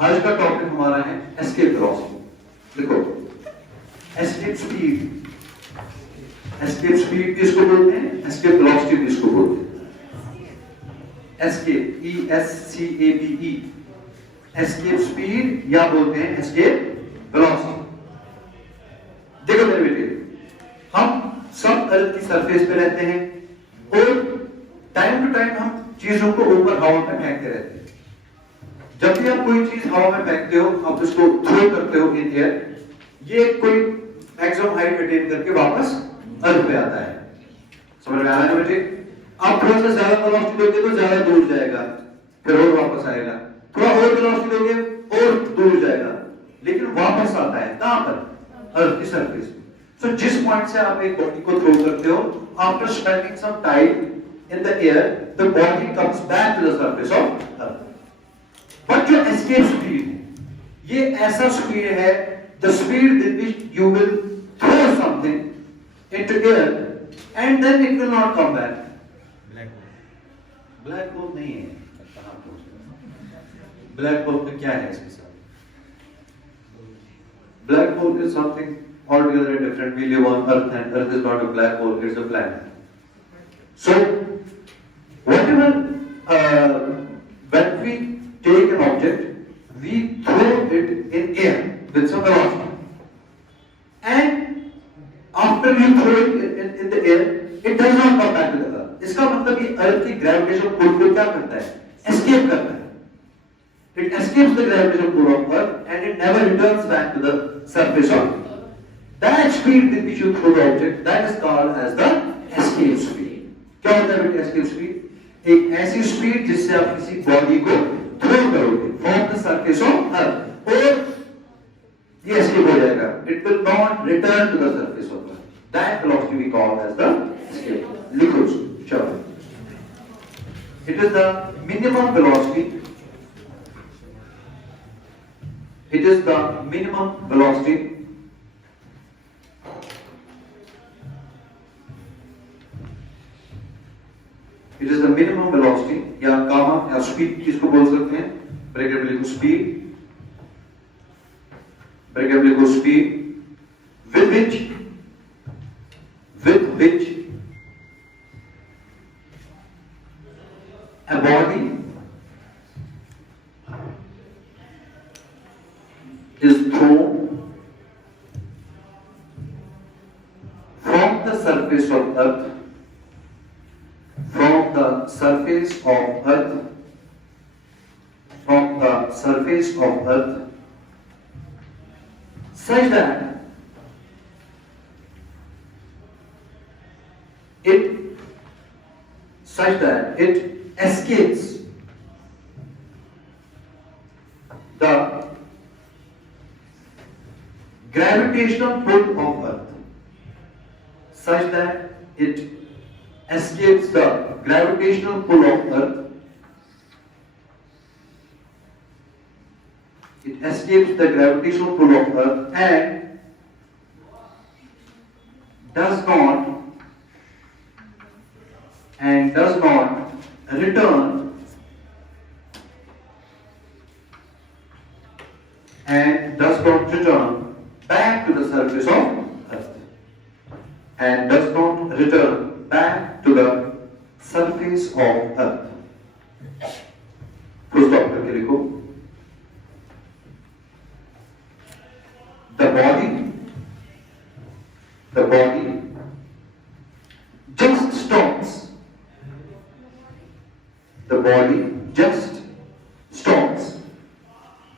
आज का टॉपिक हमारा है एस्केप वेलोसिटी। देखो, एस्केप स्पीड, एस्केप स्पीड किसको बोलते हैं, एस्केप वेलोसिटी किसको बोलते हैं। एस्केप, ESCAPE, एस्केप स्पीड या बोलते हैं एस्केप वेलोसिटी। देखो मेरे बेटे, हम सब अर्थ की सरफेस पे रहते हैं और टाइम टू टाइम हम चीजों को ऊपर हवा में फेंकते रहते हैं। जब भी आप कोई चीज हवा में फेंकते हो, आप उसको थ्रो करते हो इन एयर, ये कोई मैक्सिमम हाइट अटेन करके वापस अर्थ पे आता है। समझ में आ रहा है बेटे? आप थोड़ा सा ज्यादा वेलोसिटी दोगे तो ज्यादा दूर जाएगा, फिर और वापस आएगा, थोड़ा और वेलोसिटी दोगे और दूर जाएगा, लेकिन वापस आता है कहां पर, अर्थ की सरफेस पे। सो जिस पॉइंट से आप एक बॉडी को थ्रो करते हो, after spending some time in the air, the body comes back to the surface of earth. But जो escape speed है, ये ऐसा speed है, the speed with which you will throw something into air and then it will not come back. Black hole नहीं है, कहाँ पहुँचे? Black hole में क्या है इसके साथ? Black hole is something altogether different. We live on Earth and Earth is not a black hole; it's a planet. So, whatever, when we take an object, we throw it in air with some velocity, and after you throw it in the air, it does not come back to the earth. इसका मतलब ये अर्थ की ग्रेविटेशन पुल को क्या करता है? एस्केप करता है. It escapes the gravitational pull of Earth and it never returns back to the surface of Earth. That speed with which you throw the object, that is called as the escape speed. क्या होता है बेटे escape speed? एक ऐसी स्पीड जिससे आप किसी बॉडी को थ्रो करोगे from the surface of earth और ये एस्केप हो जाएगा, it will not return to the surface of earth. That velocity we call as the escape. लिखो चलो, it is the minimum velocity, it is the minimum velocity It is the minimum velocity या gamma या speed किसको बोल सकते हैं? ब्रैकेट में लिखो स्पीड, ब्रैकेट में लिखो speed with which a body is thrown from the surface of Earth, from the surface of Earth, from the surface of Earth, such that it escapes the gravitational pull of Earth, such that it escapes the gravitational pull of Earth. It escapes the gravitational pull of Earth and does not return back to the surface of Earth. And does not return back to the surface of Earth. Full stop करके लिखो. The body just stops. The body just stops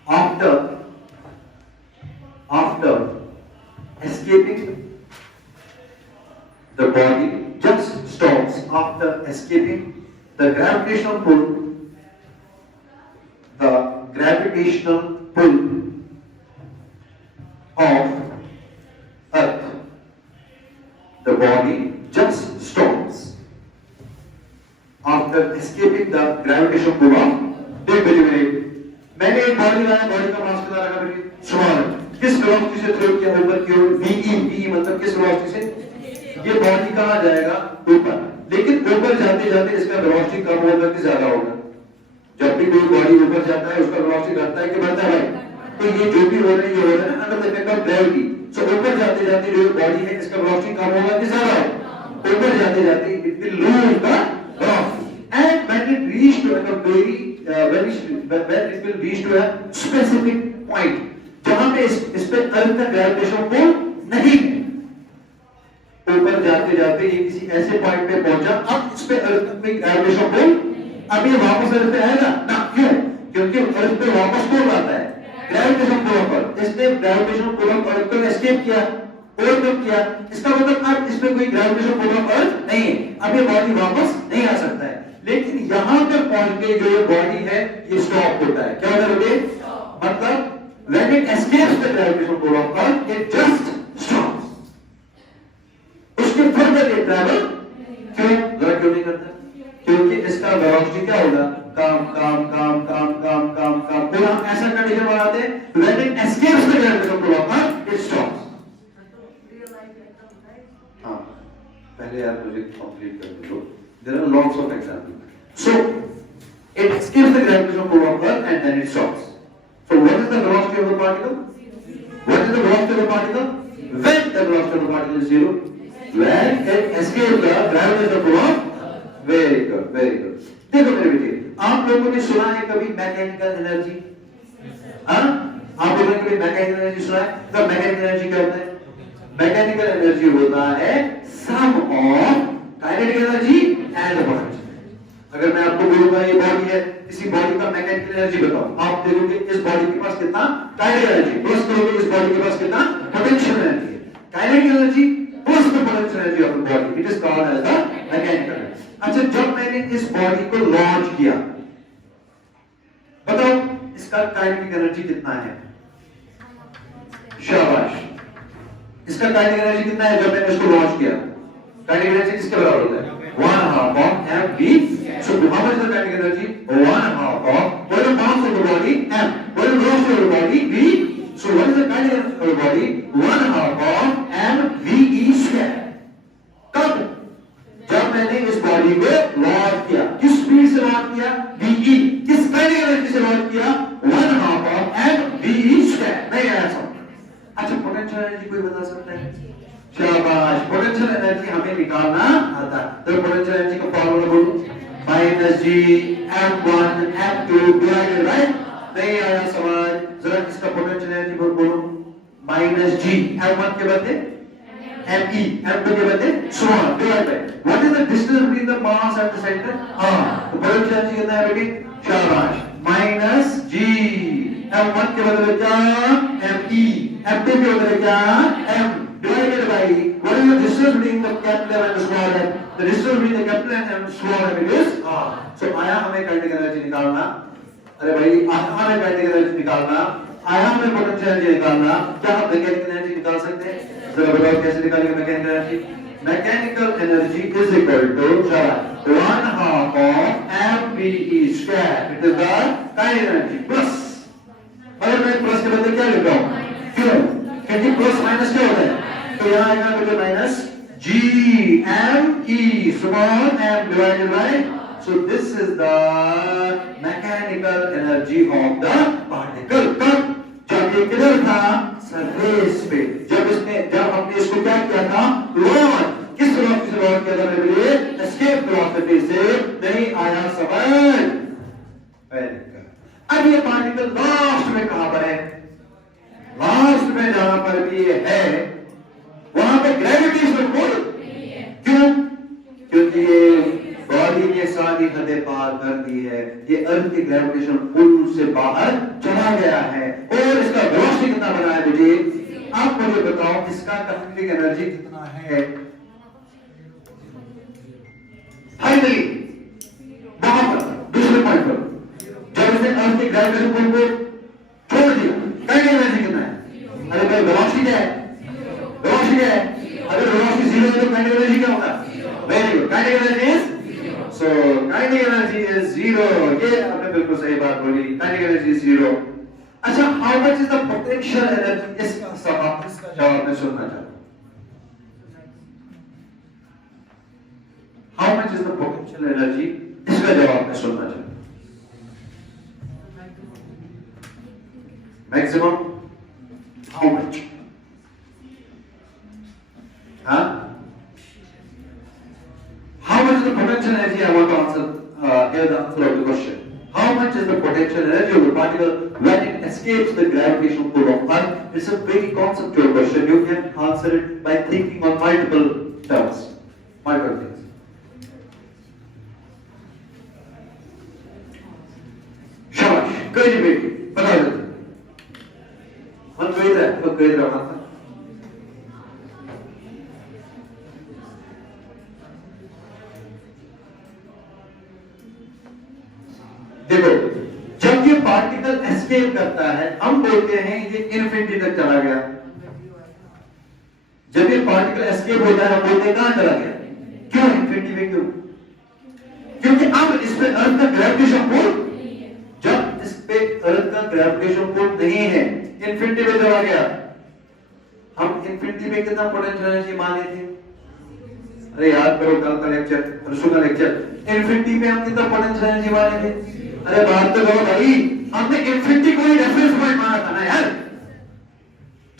after escaping. The body just stops after escaping the gravitational pull of Earth. The body just stops after escaping the gravitational pull of. देख बेटे, मैंने एक बॉडी लाया, बॉडी का मास कितना लगा बेटे? समान. किस वेलोसिटी से थ्रो किया ऊपर की ओर? VE मतलब किस वेलोसिटी से? ये बॉडी कहां जाएगा? ऊपर. लेकिन ऊपर जाते जाते इसका वेलोसिटी कम होगा कि ज्यादा होगा? जब भी कोई बॉडी ऊपर जाता है उसका वेलोसिटी घटता है कि बढ़ता है भाई? तो ये जो भी हो रहा है ये हो रहा है ना under the effect of gravity. So ऊपर जाते जाते जो बॉडी है इसका वेलोसिटी कम होगा कि ज्यादा होगा? ऊपर जाते जाते it will lose the velocity and when it reach to a very when it will reach to a specific point जहां पे इस पे अर्थ का ग्रेविटेशन पुल नहीं है। ऊपर जाते जाते ये किसी ऐसे पॉइंट पे पहुंचा, अब इस पे अर्थ में ग्रेविटेशन पुल, अब ये वापस अर्थ पे आएगा ना? क्यों? क्योंकि अर्थ पे वापस कौन आता है? ग्रेविटेशन पुल पर। इसने ग्रेविटेशन पुल पर अर्थ को एस्केप किया, ओवरकम किया। इसका मतलब अब इसमें कोई ग्रेविटेशन पुल पर अर्थ नहीं है, अब ये बॉडी वापस नहीं आ सकता है। लेकिन यहां पर पहुंच के जो बॉडी है ये स्टॉप होता है। क्या होता है? मतलब when it escapes the gravitational pull of earth it just stops, उसके फर्दर ये ट्रैवल क्यों नहीं करता? क्योंकि इसका वेलोसिटी क्या होगा? काम काम काम काम काम काम काम। तो हम ऐसा कंडीशन बनाते हैं when it escapes the gravitational pull of earth it stops। हाँ, पहले यार मुझे कंप्लीट करने दो। There are lots of examples. So it escapes the gravitational pull of earth and then it stops. So what is the velocity of the particle? What is the velocity of the particle? When the velocity of the particle is zero, when it escapes the gravitational pull of earth. Very good, very good. देखो मेरे बेटे, आप लोगों ने सुना है कभी mechanical energy? हाँ, आप लोगों ने कभी मैकेनिकल एनर्जी सुना है? तो मैकेनिकल एनर्जी क्या होता है? मैकेनिकल एनर्जी होता है sum of kinetic energy and potential. अगर मैं आपको बोलूंगा ये बॉडी है, इसी बॉडी का मैकेनिकल एनर्जी बताओ, आप देखोगे इस बॉडी के पास कितना काइनेटिक एनर्जी, प्लस करोगे इस बॉडी के पास कितना पोटेंशियल एनर्जी है। Kinetic energy plus the potential energy of the body, it is called as the mechanical energy. अच्छा, जब मैंने इस बॉडी को लॉन्च किया, बताओ इसका काइनेटिक एनर्जी कितना है? शाबाश। इसका काइनेटिक एनर्जी कितना है जब मैंने इसको लॉन्च किया? काइनेटिक एनर्जी किसके बराबर होता है? 1/2 of mv। So how much is the kinetic energy? 1/2 of what is the mass of the body? M. What is the velocity of the body? V. So what is the kinetic energy of the body? 1/2 of mve square। कब? जब मैंने इस बॉडी को लॉन्च किया, किस स्पीड से लॉन्च किया? ve। किस kinetic energy से लॉन्च किया? 1/2 of mve square। नहीं आया समझ? अच्छा, पोटेंशियल एनर्जी कोई बता सकता है? शाबाश, पोटेंशियल एनर्जी हमें निकालना आता है। तो पोटेंशियल एनर्जी का फॉर्मूला बोलो, minus G m1 m2 divided by, नहीं आया समझ? जरा इसका पोटेंशियल एनर्जी बोलो, माइनस जी m1 के बदले me, m2 के बदले so on divide by what is the distance between the mass and the centre? हां, तो पोटेंशियल एनर्जी कितना है बेटी? शाबाश, माइनस जी m1 के बदले क्या? me, m2 के बदले क्या? m divided by what is the distance between the capital and the small m? The distance between the capital and the small m is r. So आया हमें kinetic energy निकालना। अरे भाई, आया हमें काइनेटिक एनर्जी निकालना, आया हमें पोटेंशियल एनर्जी निकालना। क्या हम मैकेनिकल एनर्जी निकाल सकते हैं? जरा बताओ कैसे निकालेंगे mechanical energy? Mechanical energy is equal to 1/2 of mve square, it is the kinetic energy plus, अगर मैं प्लस के बदले क्या लिख रहा हूं? क्यों? क्योंकि प्लस माइनस क्या होता है? तो यहां आएगा बेटे minus G M E small m divided by, so this is the mechanical energy of the particle. कब? जब ये किधर था? सरफेस पे। जब हमने इसको क्या किया था? लॉन्च। किस वेलोसिटी से लॉन्च किया था मेरे लिए? एस्केप वेलोसिटी से। नहीं आया समझ? अब ये पार्टिकल लास्ट में कहां पर है? लास्ट में जहां पर भी ये है वहां पे ग्रेविटेशनल पुल क्यों? क्योंकि ये बॉडी ने सारी हदें पार कर दी है, ये अर्थ के ग्रेविटेशनल पुल से बाहर चला गया है और इसका वेलोसिटी कितना बना है मुझे? आप मुझे बताओ इसका काइनेटिक एनर्जी कितना है? फाइनली वहां पर दूसरे पॉइंट पर जब इसने अर्थ के ग्रेविटेशनल पुल को छोड़ दिया, काइनेटिक एनर्जी कितना है? अरे भाई, वेलोसिटी क्या है? वेलोसिटी क्या है? अगर वेलोसिटी 0 है तो काइनेटिक एनर्जी क्या होगा? Very good, kinetic energy is so kinetic energy is 0। ये आपने बिल्कुल सही बात बोली, काइनेटिक एनर्जी इज 0। अच्छा, how much is the potential energy? इसका जवाब मैं सुनना चाहता हूं। How much is the potential energy? इसका जवाब मैं सुनना चाहता हूं। Maximum? How much? Huh? How much is the potential energy? I want to answer here the answer of the question. How much is the potential energy of the particle when it escapes the gravitational pull of Earth? It's a very conceptual question. You can answer it by thinking on multiple terms, multiple things. शाबाश, कोई नहीं बेटी, बता दो। मन कोई रहा था। देखो, जब ये पार्टिकल एस्केप करता है, हम बोलते हैं ये इन्फिनिटी तक चला गया। जब ये पार्टिकल एस्केप होता है, हम बोलते हैं कहां चला गया? क्यों इन्फिनिटी में? क्यों? क्योंकि अब इस पे अर्थ का ग्रेविटेशन पुल, जब इस पे अर्थ का ग्रेविटेशन पुल नहीं है, इन्फिनिटी में चला गया। हम इन्फिनिटी में कितना पोटेंशियल एनर्जी माने थे? अरे याद करो कल का लेक्चर, परसों का लेक्चर। इन्फिनिटी में हम कितना पोटेंशियल एनर्जी माने थे? अरे बात तो करो भाई, हमने इन्फिनिटी को ही रेफरेंस पॉइंट माना था ना यार।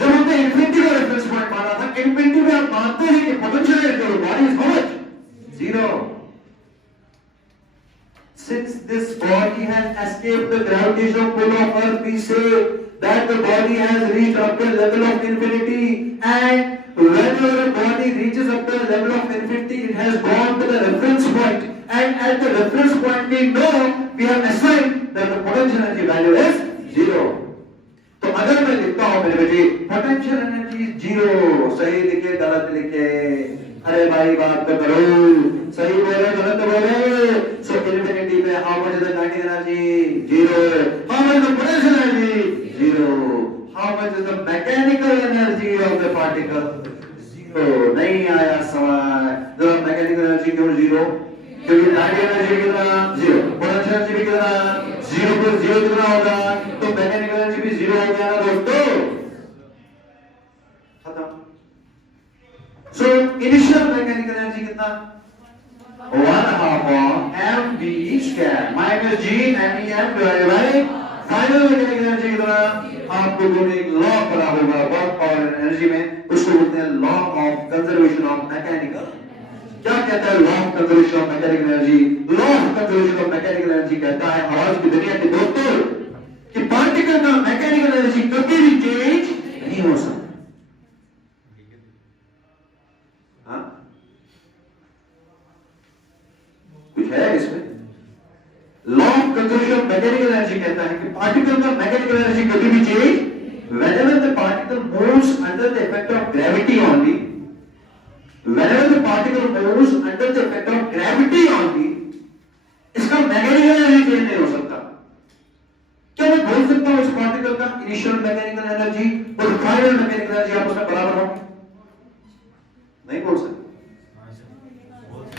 जब हमने इन्फिनिटी को रेफरेंस पॉइंट माना था, इन्फिनिटी में आप मानते हैं कि potential energy body is how much? 0. Since this body has escaped the gravitational pull of Earth, we say that the body has reached up to the level of infinity, and whenever a body reaches up to the level of infinity, it has gone to the reference point, and at the reference point we know, we have assigned that the potential energy value is 0. तो अगर मैं लिखता हूं मेरे बेटे potential energy 0, सही लिखे गलत लिखे? अरे भाई बात तो करो, सही बोले गलत बोले? सो इन्फिनिटी में how much is the kinetic energy? 0. How much is the potential energy? 0. How much is the mechanical energy of the particle? 0. नहीं आया सवाल। तो मैकेनिकल एनर्जी क्यों 0? क्योंकि काइनेटिक एनर्जी कितना? 0. पोटेंशियल एनर्जी भी कितना? 0 प्लस 0 कितना होगा? तो मैकेनिकल एनर्जी भी 0 हो गया ना दोस्तों। खत्म। So initial mechanical energy कितना? 1/2 mv square minus g mem divided by final mechanical energy कितना? आपको दोनों एक लॉ पढ़ा होगा वर्क और एनर्जी में, उसको बोलते हैं law of conservation of mechanical. क्या कहता है law of conservation of mechanical energy? Law of conservation of mechanical energy कहता है आज की दुनिया के दोस्तों कि पार्टिकल का मैकेनिकल एनर्जी कभी भी चेंज नहीं हो सकता। कुछ है इसमें? Law of conservation of mechanical energy कहता है कि पार्टिकल का मैकेनिकल एनर्जी कभी भी change whenever the particle moves under the effect of gravity only, whenever the particle moves under the effect of gravity only, इसका मैकेनिकल एनर्जी चेंज नहीं हो सकता। क्या मैं बोल सकता हूं इस पार्टिकल का इनिशियल मैकेनिकल एनर्जी और फाइनल मैकेनिकल एनर्जी आपस में बराबर होंगे? नहीं बोल सकते।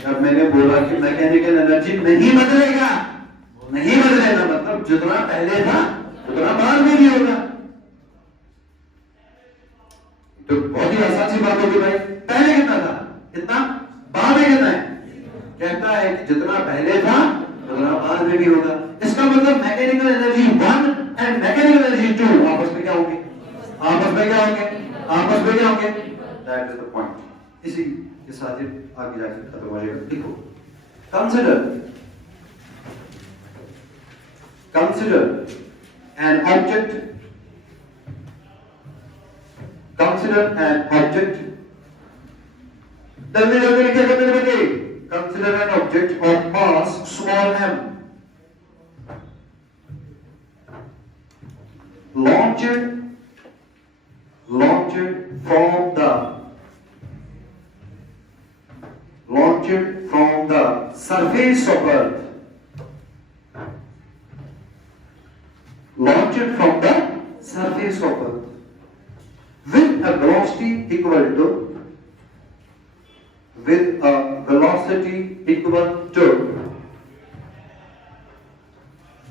अब मैंने बोला कि मैकेनिकल एनर्जी नहीं बदलेगा, नहीं बदलेगा मतलब जितना पहले था उतना बाद में भी होगा। तो बहुत ही आसान सी बात होगी भाई, पहले कितना था इतना, बाद में कितना है? कहता है कि जितना पहले था उतना बाद में भी होगा। इसका मतलब mechanical energy 1 and mechanical energy 2 आपस में क्या होंगे? आपस में क्या होंगे? आपस में क्या होंगे? That is the point. इसी के साथ ही आगे जाके खत्म हो जाएगा। देखो, consider an object, consider an object, consider an object of mass small m, launched from the surface of Earth, launched from the surface of Earth with a velocity equal to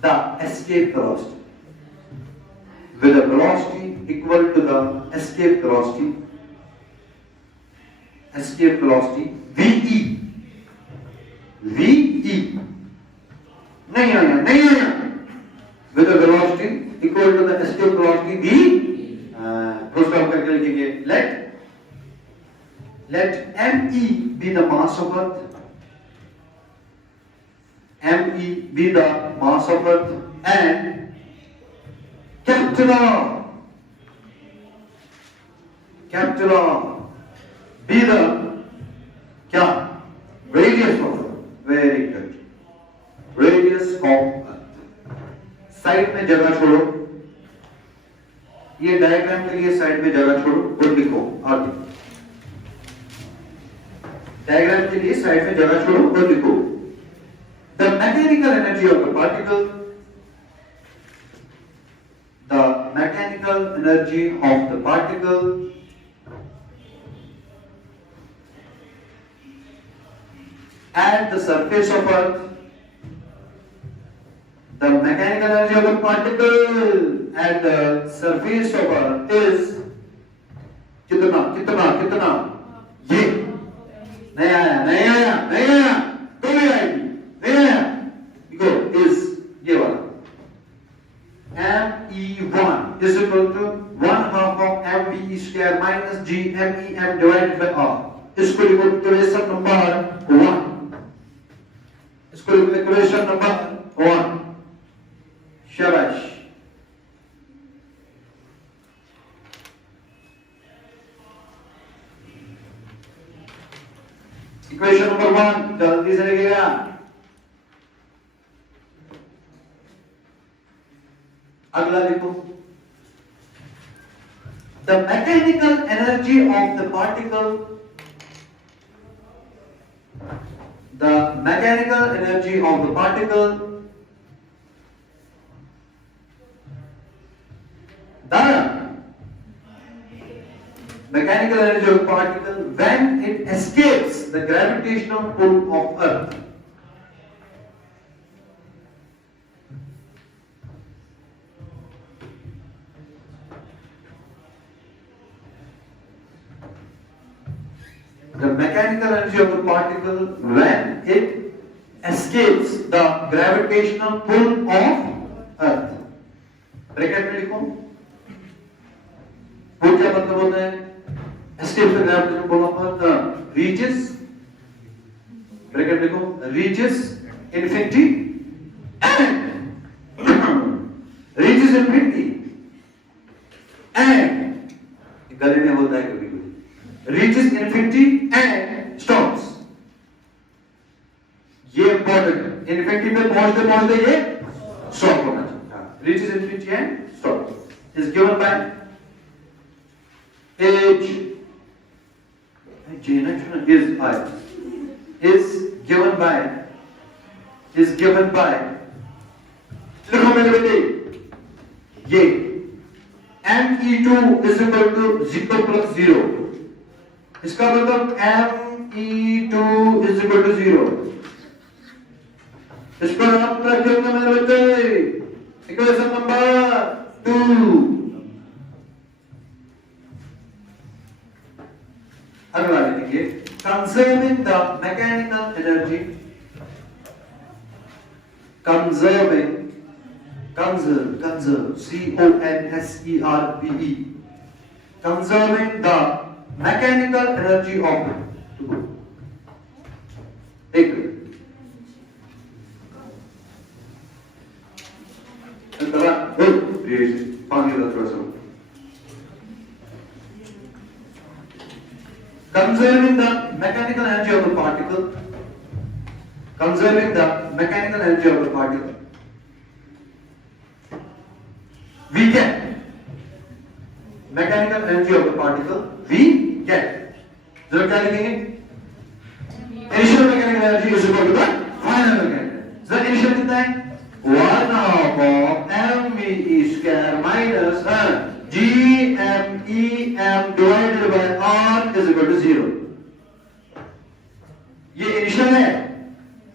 the escape velocity, with a velocity equal to the escape velocity VE नहीं आया with a velocity equal to the the escape velocity v full stop करके लिखेंगे let me be the mass of earth, me be the mass of earth and capital R be the क्या radius of earth. Very good. Radius of earth. Side में जगह छोड़ो, ये डायग्राम के लिए साइड में जगह छोड़ो और लिखो आगे। डायग्राम के लिए साइड में जगह छोड़ो और लिखो the mechanical energy of the particle, the mechanical energy of the particle at the surface of earth, the mechanical energy of the particle at the surface of earth is कितना कितना कितना ये नहीं आया तो भी आएगी नहीं आया देखो is ये वाला me1 is equal to 1/2 of mv square minus g mem divided by r. इसको लिखो इक्वेशन नंबर 1, इसको लिखो इक्वेशन नंबर 1। शाबाश। इक्वेशन नंबर 1 जल्दी से लिखिएगा। अगला लिखो the mechanical energy of the particle, the mechanical energy of the particle, the mechanical energy of the particle when it escapes the gravitational pull of earth. The mechanical energy of the particle when it escapes the gravitational pull of earth. Bracket में लिखो वो क्या मतलब होता है escapes the gravitational pull of earth, reaches bracket में लिखो reaches infinity and reaches infinity and गले में होता है कभी कभी reaches infinity and stops। ये इंपॉर्टेंट है, infinity पे पहुंचते पहुंचते ये stop होना चाहिए। reaches infinity and stops is given by h is given by लिखो मेरे बेटे ये me2 is equal to 0 plus 0, इसका मतलब me2 is equal to 0। इस पर आप रखेंगे मेरे बच्चे इक्वेशन नंबर 2। अगला लिखिए conserving the mechanical energy, conserve CONSERVE conserving the mechanical energy of एक पानी का थोड़ा सा conserving the mechanical energy of the particle, conserving the mechanical energy of the particle, we get mechanical energy of the particle, we get जरा क्या लिखेंगे initial mechanical energy is equal to the final mechanical energy। जरा initial कितना है 1/2 of mv square minus gmem divided by r is equal to 0। ये इनिशियल है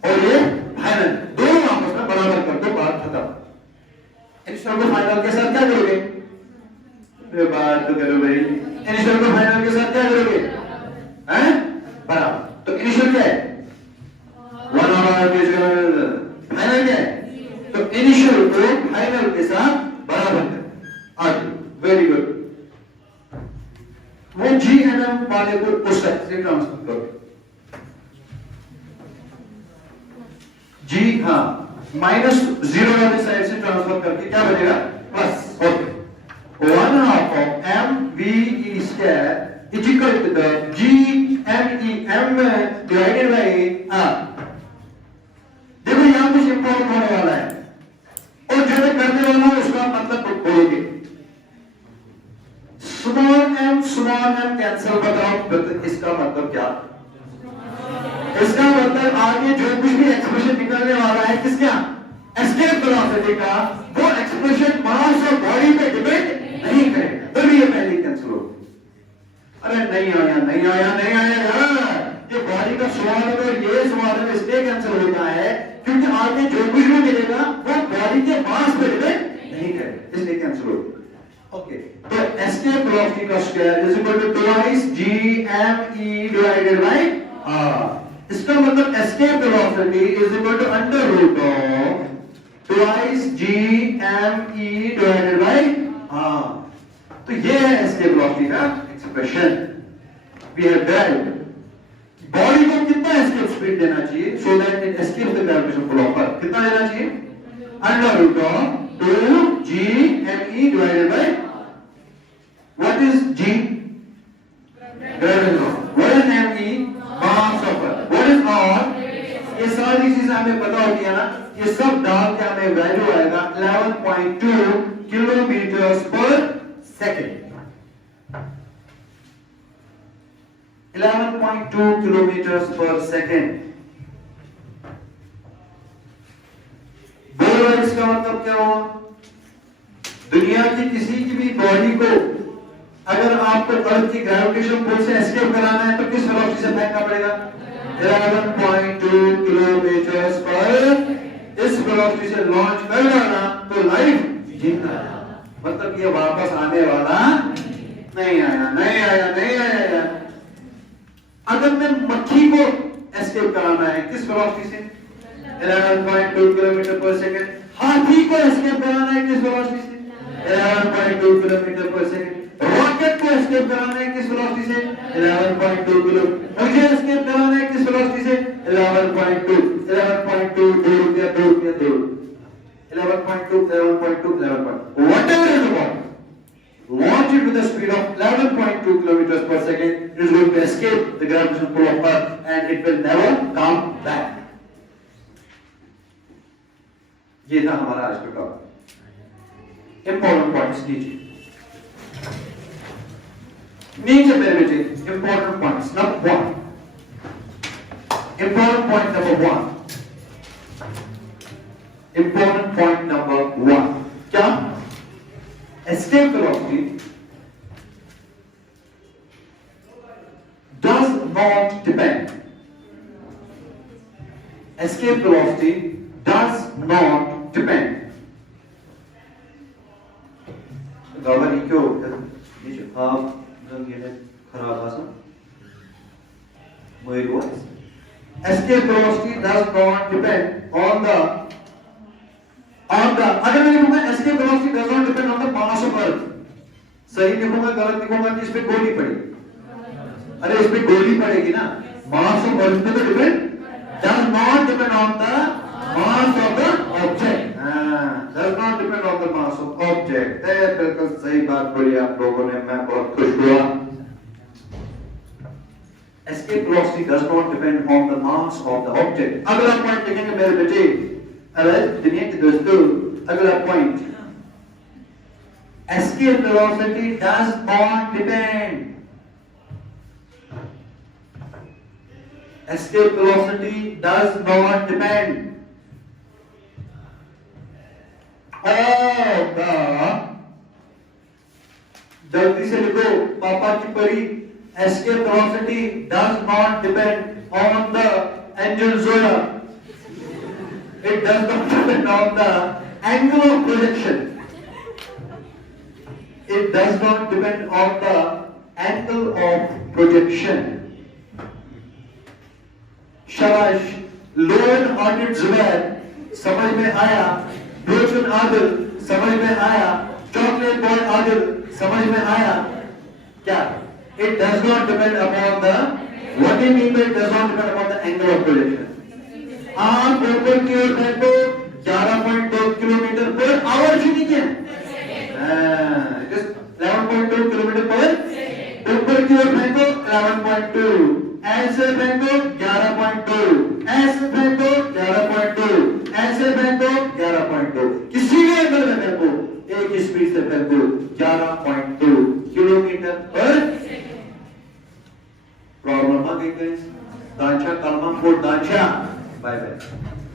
और ये फाइनल, दोनों आपस में बराबर कर दो, बात खत्म। इनिशियल को फाइनल के साथ क्या करोगे? बात तो करो भाई, इनिशियल को फाइनल के साथ क्या करोगे? हैं? बराबर। तो इनिशियल क्या है 1/2 फाइनल क्या है? तो इनिशियल को फाइनल के साथ बराबर कर आगे, वेरी गुड। वो GNM वाले को उस साइड से ट्रांसफर करो। जी हाँ, -0 वाले साइड से ट्रांसफर करके क्या बनेगा? Plus. Okay, 1/2 of mve square is equal to the GME m divided by r। देखो यहां कुछ इंपॉर्टेंट होने वाला है और जो मैं करने वाला हूं उसका मतलब बोलोगे। स्मॉल m कैंसिल, बताओ इसका मतलब क्या? इसका मतलब आगे जो कुछ भी एक्सप्रेशन निकलने वाला है किसका? एस्केप वेलोसिटी का, वो एक्सप्रेशन मास और बॉडी पे डिपेंड नहीं करेगा। तो ये पहले कैंसिल हो। अरे नहीं आया यार, ये बॉडी का सवाल है और ये सवाल है, इसलिए कैंसिल होता है क्योंकि आगे जो कुछ भी मिलेगा वो बॉडी के मास पे डिपेंड नहीं करेगा, इसलिए कैंसिल होगा। ओके, तो एस्केप वेलोसिटी का square is equal to twice GME divided by r। इसका मतलब escape velocity is equal to under root of twice GME divided by r। तो ये है एस्केप वेलोसिटी का expression. We have that body को कितना escape speed देना चाहिए so that it escape the gravitation pull of earth, कितना देना चाहिए? Under root of 2GME divided by what is G? Gravitation. What is ME? Mass of earth. What is R? ये सारी चीजें हमें पता होती है ना, ये सब डाल के हमें वैल्यू आएगा 11.2 किलोमीटर पर सेकेंड। 11.2 किलोमीटर पर सेकेंड। बोलो इसका मतलब क्या हुआ? दुनिया की किसी की भी बॉडी को अगर आपको अर्थ की ग्रेविटेशन पुल से एस्केप कराना है तो किस वेलोसिटी से फेंकना पड़ेगा? 11.2 किलोमीटर पर। इस वेलोसिटी से लॉन्च कर डाला तो लाइफ जिंदा, मतलब ये वापस आने वाला नहीं आया। अगर मैं मक्खी को एस्केप कराना है किस वेलोसिटी से? 11.2 किलोमीटर पर सेकंड। हाथी को एस्केप कराना है किस वेलोसिटी से? 11.2 किलोमीटर पर सेकंड। रॉकेट को एस्केप कराना है किस वेलोसिटी से? 11.2 किलोमीटर। मुझे एस्केप कराना है किस वेलोसिटी से? 11.2 2 रुपया 11.2 whatever is the ball, launch it with the speed of 11.2 kilometers per second, it is going to escape the gravitational pull of Earth and it will never come back. ये था हमारा आज का टॉपिक। इंपॉर्टेंट पॉइंट्स नीचे मेरे बेटे, important points number 1। Important point number 1। Important point number 1 क्या? Escape velocity does not depend. Escape velocity does not depend. गावरी क्यों? आप ये खराब आसा मेरी voice. Escape velocity does not depend on the अगर मैं लिखूंगा escape velocity does not depend on the mass of earth, सही लिखूंगा गलत लिखूंगा कि इस पे गोली पड़ेगी? अरे इस पे गोली पड़ेगी ना, mass of earth पे तो depend does not depend on the mass of the object। does not depend on the mass of object। बिल्कुल सही बात बोली आप लोगों ने, मैं बहुत खुश हुआ। Escape velocity does not depend on the mass of the object। अगला पॉइंट लिखेंगे मेरे बेटे, अरे दुनिया के दोस्तों, अगला point, escape velocity does not depend। Escape velocity does not depend on the, जल्दी से लिखो पापा की परी, escape velocity does not depend on the angel Zoya। It does not depend on the angle of projection। It does not depend on the angle of projection। शाबाश, loan hearted Zubair समझ में आया, ब्रोचन आदिल समझ में आया, चॉकलेट बॉय आदिल समझ में आया क्या? It does not depend upon the what do you mean by it does not depend upon the angle of projection? आप ऊपर की ओर फेंको 11.2 किलोमीटर पर आवर चुनी है, 11.2 किलोमीटर पर ऊपर की ओर फेंको 11.2, ऐसे फेंको 11.2, ऐसे फेंको 11.2, ऐसे फेंको 11.2, किसी भी एंगल में फेंको एक स्पीड से फेंको 11.2 किलोमीटर पर। प्रॉब्लम आ गई गाइस, दांचा कलमा फोड़ दांचा। Bye bye.